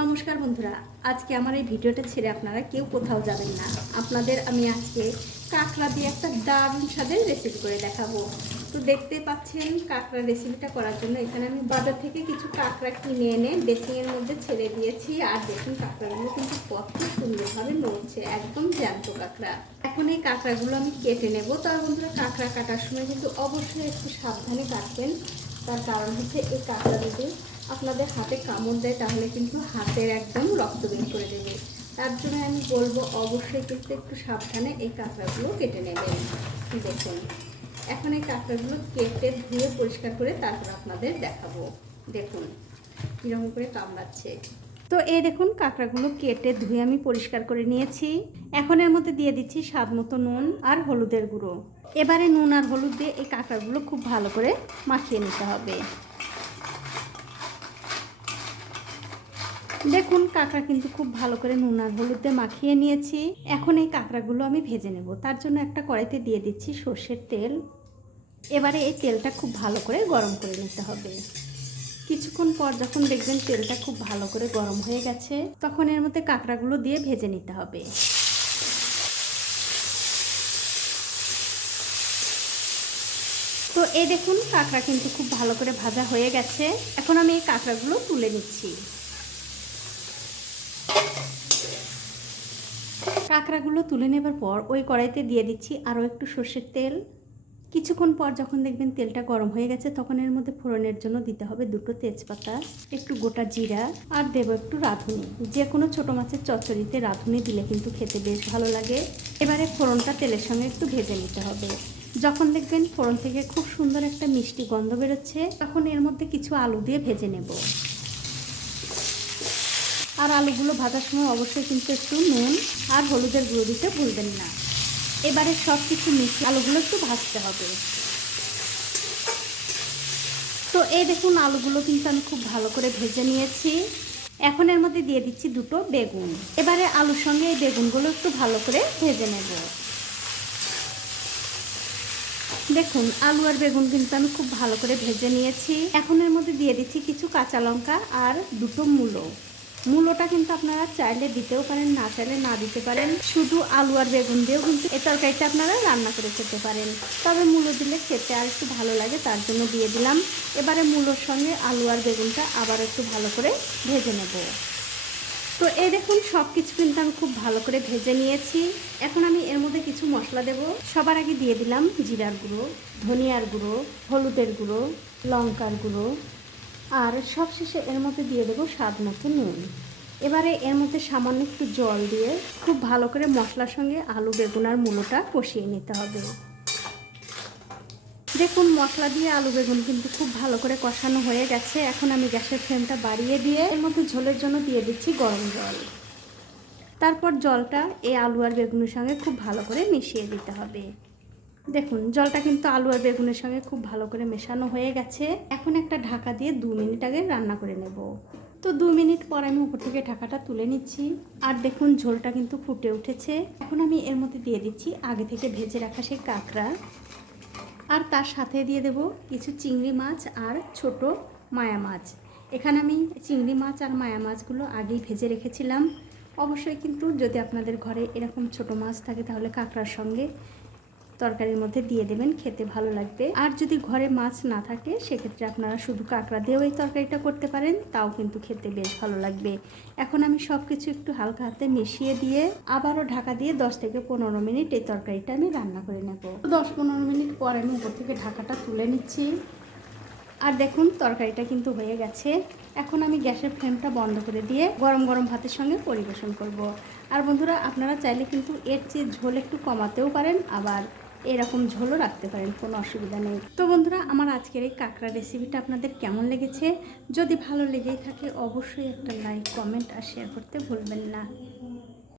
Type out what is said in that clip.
নমস্কার বন্ধুরা, আজকে আমার এই ভিডিওটা ছেড়ে আপনারা কেউ কোথাও যাবেন না। আপনাদের আমি আজকে কাঁকড়া দিয়ে একটা দারুণ স্বাদের রেসিপি করে দেখাবো। তো দেখতে পাচ্ছেন কাঁকড়া রেসিপিটা করার জন্য এখানে আমি বাজার থেকে কিছু কাঁকড়া কিনে এনে বেসিংয়ের মধ্যে ছেড়ে দিয়েছি। আর দেখুন কাঁকড়াগুলো কিন্তু কত সুন্দরভাবে নড়ছে, একদম জ্যান্ত কাঁকড়া। এখন এই কাঁকড়াগুলো আমি কেটে নেব। তার বন্ধুরা, কাঁকড়া কাটার সময় কিন্তু অবশ্যই একটু সাবধানে কাটবেন। তার কারণ হচ্ছে এই কাঁকড়া যদি আপনাদের হাতে কামড় দেয়, তাহলে কিন্তু হাতের একদম রক্ত বের করে দেবে। তার জন্য আমি বলব, অবশ্যই কিন্তু একটু সাবধানে এই কাঁকড়াগুলো কেটে নেবেন। দেখুন, এখন এই কাঁকড়াগুলো কেটে ধুয়ে পরিষ্কার করে তারপর আপনাদের দেখাবো। দেখুন, কীরকম করে কামড়াচ্ছে। তো এই দেখুন, কাঁকড়াগুলো কেটে ধুয়ে আমি পরিষ্কার করে নিয়েছি। এখন এর মধ্যে দিয়ে দিচ্ছি স্বাদ মতো নুন আর হলুদের গুঁড়ো। এবারে নুন আর হলুদ দিয়ে এই কাঁকড়াগুলো খুব ভালো করে মাখিয়ে নিতে হবে। দেখুন, কাঁকড়া কিন্তু খুব ভালো করে নুন আর হলুদ মাখিয়ে নিয়েছি। এখন এই কাঁকড়াগুলো আমি ভেজে নেব। তার জন্য একটা কড়াইতে দিয়ে দিচ্ছি সর্ষের তেল। এবারে এই তেলটা খুব ভালো করে গরম করে নিতে হবে। কিছুক্ষণ পর যখন দেখবেন তেলটা খুব ভালো করে গরম হয়ে গেছে, তখন এর মধ্যে কাঁকড়াগুলো দিয়ে ভেজে নিতে হবে। তো এই দেখুন, কাঁকড়া কিন্তু খুব ভালো করে ভাজা হয়ে গেছে। এখন আমি এই কাঁকড়াগুলো তুলে নিচ্ছি। কাঁকড়াগুলো তুলে নেবার পর ওই কড়াইতে দিয়ে দিচ্ছি আরও একটু সর্ষের তেল। কিছুক্ষণ পর যখন দেখবেন তেলটা গরম হয়ে গেছে, তখন এর মধ্যে ফোড়নের জন্য দিতে হবে দুটো তেজপাতা, একটু গোটা জিরা আর দেব একটু রাঁধুনি। যে কোনো ছোটো মাছের চচ্চড়িতে রাঁধুনি দিলে কিন্তু খেতে বেশ ভালো লাগে। এবারে ফোড়নটা তেলের সঙ্গে একটু ভেজে নিতে হবে। যখন দেখবেন ফোড়ন থেকে খুব সুন্দর একটা মিষ্টি গন্ধ বেরোচ্ছে, তখন এর মধ্যে কিছু আলু দিয়ে ভেজে নেব। আর আলুগুলো ভাজার সময় অবশ্যই কিন্তু একটু নুন আর হলুদের গুঁড়ো দিতে ভুলবেন না। এবারে সব কিছু মিশিয়ে আলুগুলো একটু ভাজতে হবে। তো এই দেখুন, আলুগুলো কিন্তু আমি খুব ভালো করে ভেজে নিয়েছি। এখন এর মধ্যে দিয়ে দিচ্ছি দুটো বেগুন। এবারে আলুর সঙ্গে এই বেগুনগুলো একটু ভালো করে ভেজে নেব। দেখুন, আলু আর বেগুন কিন্তু আমি খুব ভালো করে ভেজে নিয়েছি। এখন এর মধ্যে দিয়ে দিচ্ছি কিছু কাঁচা লঙ্কা আর দুটো মূলো। মূলোটা কিন্তু আপনারা চাইলে দিতেও পারেন, না চাইলে না দিতে পারেন। শুধু আলু আর বেগুন দিয়েও কিন্তু এই তরকারিটা আপনারা রান্না করে খেতে পারেন। তবে মূলো দিলে খেতে আর একটু ভালো লাগে, তার জন্য দিয়ে দিলাম। এবারে মূলোর সঙ্গে আলু আর বেগুনটা আবার একটু ভালো করে ভেজে নেব। তো এই দেখুন সব কিছু কিন্তু আমি খুব ভালো করে ভেজে নিয়েছি। এখন আমি এর মধ্যে কিছু মশলা দেব। সবার আগে দিয়ে দিলাম জিরার গুঁড়ো, ধনিয়ার গুঁড়ো, হলুদের গুঁড়ো, লঙ্কার গুঁড়ো আর সবশেষে এর মধ্যে দিয়ে দেবো স্বাদ মতো নুন। এবারে এর মধ্যে সামান্য একটু জল দিয়ে খুব ভালো করে মশলার সঙ্গে আলু বেগুন আর মূলোটা কষিয়ে নিতে হবে। দেখুন, মশলা দিয়ে আলু বেগুন কিন্তু খুব ভালো করে কষানো হয়ে গেছে। এখন আমি গ্যাসের ফ্লেমটা বাড়িয়ে দিয়ে এর মধ্যে ঝোলের জন্য দিয়ে দিচ্ছি গরম জল। তারপর জলটা এই আলু আর বেগুনের সঙ্গে খুব ভালো করে মিশিয়ে দিতে হবে। দেখুন, জলটা কিন্তু আলু আর বেগুনের সঙ্গে খুব ভালো করে মেশানো হয়ে গেছে। এখন একটা ঢাকা দিয়ে দু মিনিট আগে রান্না করে নেব। তো দু মিনিট পর আমি উপর থেকে ঢাকাটা তুলে নিচ্ছি। আর দেখুন, ঝোলটা কিন্তু ফুটে উঠেছে। এখন আমি এর মধ্যে দিয়ে দিচ্ছি আগে থেকে ভেজে রাখা সেই কাঁকড়া। আর তার সাথে দিয়ে দেব কিছু চিংড়ি মাছ আর ছোট মায়া মাছ। এখানে আমি চিংড়ি মাছ আর মায়া মাছগুলো আগেই ভেজে রেখেছিলাম। অবশ্যই কিন্তু যদি আপনাদের ঘরে এরকম ছোট মাছ থাকে তাহলে কাঁকড়ার সঙ্গে তরকারির মধ্যে দিয়ে দেবেন, খেতে ভালো লাগবে। আর যদি ঘরে মাছ না থাকে, সেক্ষেত্রে আপনারা শুধু কাঁকড়া দিয়েও এই তরকারিটা করতে পারেন, তাও কিন্তু খেতে বেশ ভালো লাগবে। এখন আমি সব কিছু একটু হালকা হাতে মিশিয়ে দিয়ে আবারও ঢাকা দিয়ে দশ থেকে পনেরো মিনিট এই তরকারিটা আমি রান্না করে নেব। দশ পনেরো মিনিট পর আমি উপর থেকে ঢাকাটা তুলে নিচ্ছি। আর দেখুন, তরকারিটা কিন্তু হয়ে গেছে। এখন আমি গ্যাসের ফ্লেমটা বন্ধ করে দিয়ে গরম গরম ভাতের সঙ্গে পরিবেশন করব। আর বন্ধুরা, আপনারা চাইলে কিন্তু এর চেয়ে ঝোল একটু কমাতেও পারেন, আবার এরকম ঝোলও রাখতে পারেন, কোনো অসুবিধা নেই। তো বন্ধুরা, আমার আজকের এই কাঁকড়া রেসিপিটা আপনাদের কেমন লেগেছে? যদি ভালো লেগেই থাকে, অবশ্যই একটা লাইক কমেন্ট আর শেয়ার করতে ভুলবেন না।